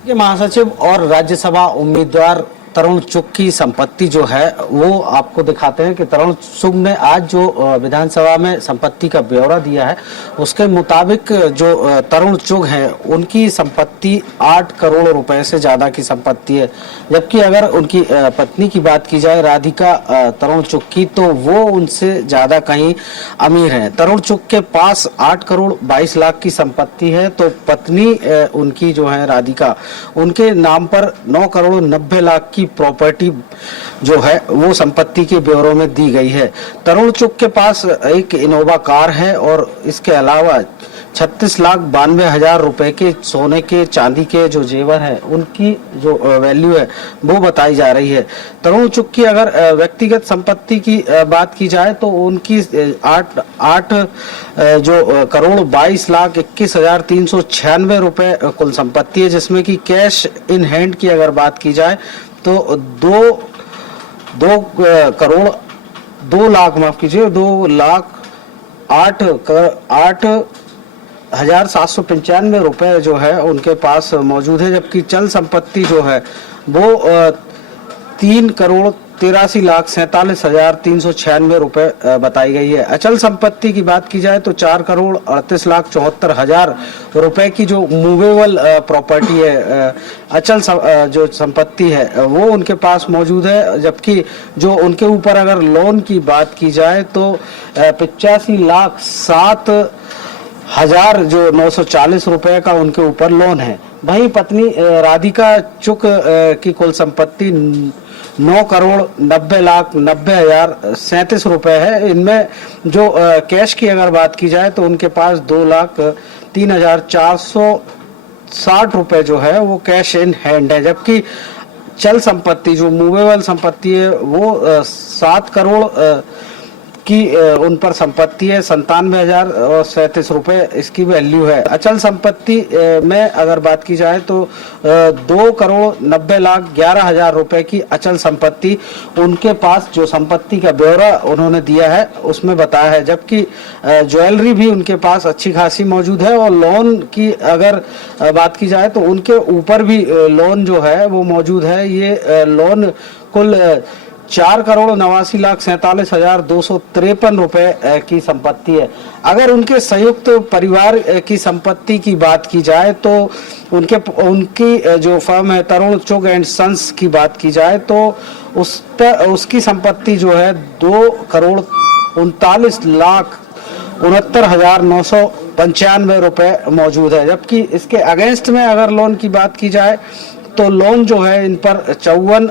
के महासचिव और राज्यसभा उम्मीदवार तरुण चुग की संपत्ति जो है वो आपको दिखाते हैं कि तरुण चुग ने आज जो विधानसभा में संपत्ति का ब्यौरा दिया है उसके मुताबिक जो तरुण चुग है उनकी संपत्ति 8 करोड़ रुपए से ज्यादा की संपत्ति है। जबकि अगर उनकी पत्नी की बात की जाए राधिका तरुण चुग की, तो वो उनसे ज्यादा कहीं अमीर है। तरुण चुग के पास 8 करोड़ 22 लाख की संपत्ति है, तो पत्नी उनकी जो है राधिका, उनके नाम पर 9 करोड़ 90 लाख की प्रॉपर्टी जो है वो संपत्ति के ब्यौरे में दी गई है। तरुण चुग के पास एक इनोवा कार है और इसके अलावा 36 लाख 92 हजार रुपए के सोने के चांदी के जो जेवर है उनकी जो वैल्यू है वो बताई जा रही है। तरुण चुग की अगर व्यक्तिगत संपत्ति की बात की जाए तो उनकी 8 जो करोड़ 22 लाख 21 हजार 396 रुपए कुल संपत्ति है, जिसमें कि कैश इन हैंड की अगर बात की जाए तो 2 करोड़ 2 लाख माफ कीजिए 2 लाख 8 हजार 795 रुपए जो है उनके पास मौजूद है। जबकि चल संपत्ति जो है वो 3 करोड़ 83 लाख 47 हजार 396 रुपए बताई गई है। अचल संपत्ति की बात की जाए तो 4 करोड़ 38 लाख 74 हजार रुपए की जो मूवेबल प्रॉपर्टी है, अचल जो संपत्ति है वो उनके पास मौजूद है। जबकि जो उनके ऊपर अगर लोन की बात की जाए तो 85 लाख 7 हजार जो 940 रुपए का उनके ऊपर लोन है। वहीं पत्नी राधिका चुग की कुल संपत्ति 9 करोड़ 90 लाख 90 हजार 37 रुपए है। इनमें जो कैश की अगर बात की जाए तो उनके पास 2 लाख 3 हजार 460 रुपए जो है वो कैश इन हैंड है। जबकि चल संपत्ति जो मूवेबल संपत्ति है वो 7 करोड़ की उन पर संपत्ति है, 97,037 रुपए इसकी वैल्यू है। अचल संपत्ति में अगर बात की जाए तो 2 करोड़ 90 लाख 11 हजार रुपए की अचल संपत्ति उनके पास जो संपत्ति का ब्यौरा उन्होंने दिया है उसमें बताया है। जबकि ज्वेलरी भी उनके पास अच्छी खासी मौजूद है और लोन की अगर बात की जाए तो उनके ऊपर भी लोन जो है वो मौजूद है। ये लोन कुल 4 करोड़ 89 लाख 47 हजार 253 रुपए की संपत्ति है। अगर उनके संयुक्त परिवार की संपत्ति की बात की जाए तो उनकी जो फर्म है तरुण चुग एंड सन्स की बात की जाए तो उसकी संपत्ति जो है 2 करोड़ 39 लाख 69 हजार 995 रुपए मौजूद है। जबकि इसके अगेंस्ट में अगर लोन की बात की जाए तो लोन जो है इन पर 54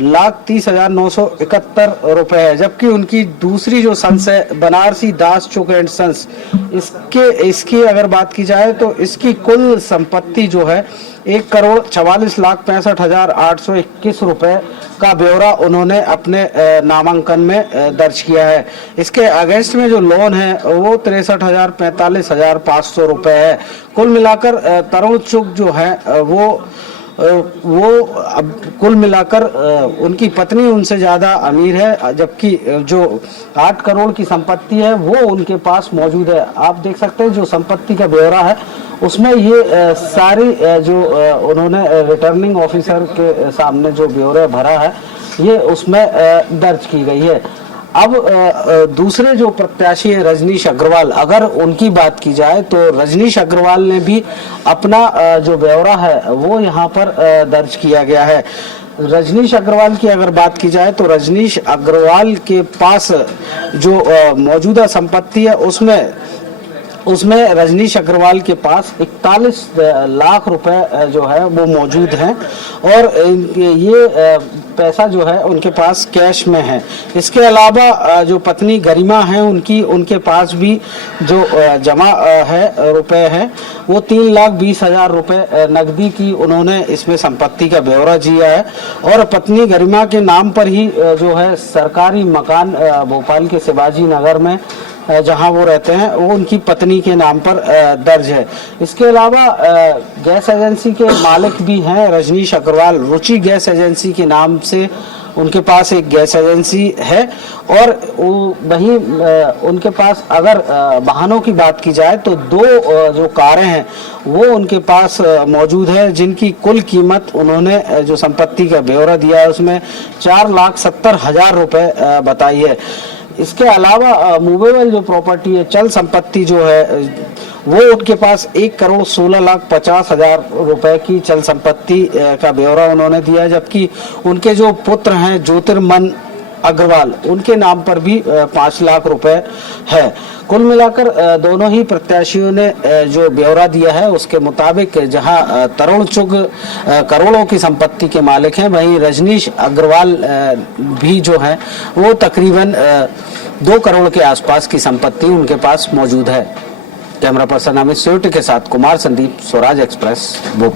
लाख 30 हजार 971 रुपए है। जबकि उनकी दूसरी जो सन्स है बनारसी दास चुग एंड सन्स, इसकी अगर बात की जाए तो इसकी कुल संपत्ति जो है 1 करोड़ 44 लाख 65 हजार 821 रुपए का ब्यौरा उन्होंने अपने नामांकन में दर्ज किया है। इसके अगेंस्ट में जो लोन है वो 63 हजार 45 हजार 500 रुपए है। कुल मिलाकर तरुण चुग जो है वो अब कुल मिलाकर उनकी पत्नी उनसे ज्यादा अमीर है। जबकि जो 8 करोड़ की संपत्ति है वो उनके पास मौजूद है। आप देख सकते हैं जो संपत्ति का ब्यौरा है उसमें ये सारी जो उन्होंने रिटर्निंग ऑफिसर के सामने जो ब्यौरा भरा है ये उसमें दर्ज की गई है। अब दूसरे जो प्रत्याशी है रजनीश अग्रवाल, अगर उनकी बात की जाए तो रजनीश अग्रवाल ने भी अपना जो ब्यौरा है वो यहाँ पर दर्ज किया गया है। रजनीश अग्रवाल की अगर बात की जाए तो रजनीश अग्रवाल के पास जो मौजूदा संपत्ति है उसमें रजनीश अग्रवाल के पास 41 लाख रुपए जो है वो मौजूद हैं और ये पैसा जो है उनके पास कैश में है। इसके अलावा जो पत्नी गरिमा है उनके पास भी जो जमा है रुपए है वो 3 लाख 20 हजार रुपए नकदी की उन्होंने इसमें संपत्ति का ब्यौरा दिया है। और पत्नी गरिमा के नाम पर ही जो है सरकारी मकान भोपाल के शिवाजी नगर में जहां वो रहते हैं वो उनकी पत्नी के नाम पर दर्ज है। इसके अलावा गैस एजेंसी के मालिक भी हैं रजनीश अग्रवाल। रुचि गैस एजेंसी के नाम से उनके पास एक गैस एजेंसी है और वहीं उनके पास अगर वाहनों की बात की जाए तो 2 जो कारें हैं वो उनके पास मौजूद है, जिनकी कुल कीमत उन्होंने जो संपत्ति का ब्यौरा दिया है उसमें 4,70,000 रुपए बताई है। इसके अलावा मूवेबल जो प्रॉपर्टी है, चल संपत्ति जो है वो उनके पास 1,16,50,000 रुपए की चल संपत्ति का ब्यौरा उन्होंने दिया है, जबकि उनके जो पुत्र हैं ज्योतिर्मन अग्रवाल उनके नाम पर भी 5 लाख रुपए है। कुल मिलाकर दोनों ही प्रत्याशियों ने जो ब्यौरा दिया है उसके मुताबिक जहां तरुण चुग करोड़ों की संपत्ति के मालिक हैं, वहीं रजनीश अग्रवाल भी जो है वो तकरीबन 2 करोड़ के आसपास की संपत्ति उनके पास मौजूद है। कैमरा पर्सन अमित सोटी के साथ कुमार संदीप, स्वराज एक्सप्रेस, भोपाल।